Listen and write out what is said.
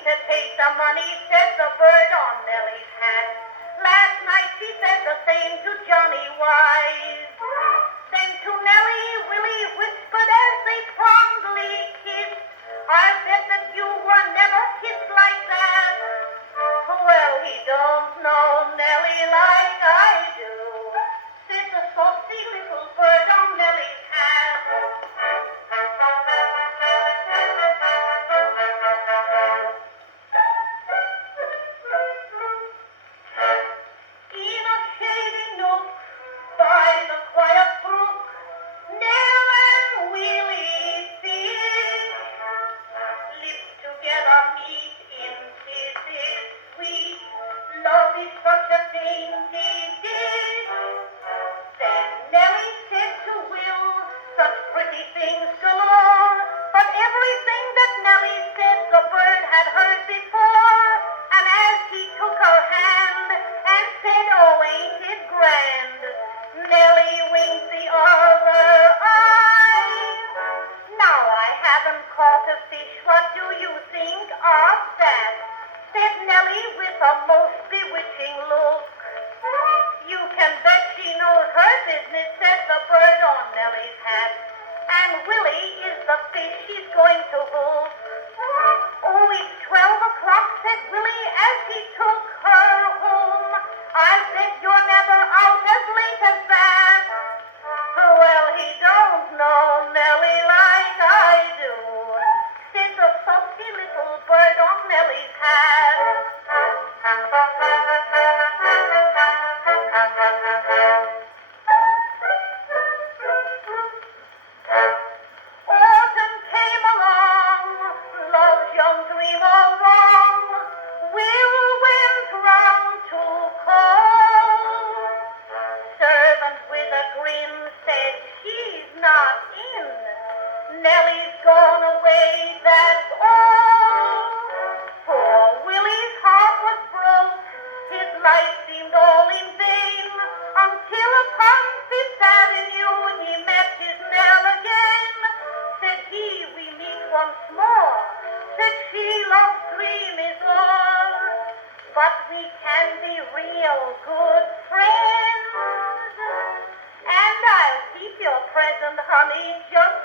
to take the money, said the bird on Nellie's hat. Last night she said the same to Johnny Wise. Then to Nellie, Willie whispered as they fondly kissed, I bet that you were never kissed like that. Well, he don't know Nellie like I do, said the saucy little bird on Nellie's hat. In a shady nook by the quiet brook, Nell and Willie fish, lips together meet in kisses sweet. Love is such a dainty dish. Then Nellie said to Will, such pretty things galore, but everything that Nellie said the bird had heard before. And as he took her hand and said, oh, ain't it grand, Nellie winked the other eye. Now I haven't caught a fish, what do you think of that? Said Nellie with a most bewitching look. You can bet she knows her business, said the bird on Nellie's hat. And Willie is the fish she's going to hook. Oh, it's 12 o'clock, said Willie as he took her home. I bet you're never out as late as that. Well, he don't know Nellie like I do, said the saucy little bird on Nellie's hat. Autumn came along, love's young dream all wrong. Will went round to call. Servant with a grin said she's not in. Nellie's gone away, that's all. Poor Willie's heart was broke, his life seemed all in vain, until upon Fifth Avenue he met his Nell again. Said he, we meet once more. Said she, love's dream is o'er, but we can be real good friends. And I'll keep your present, honey, just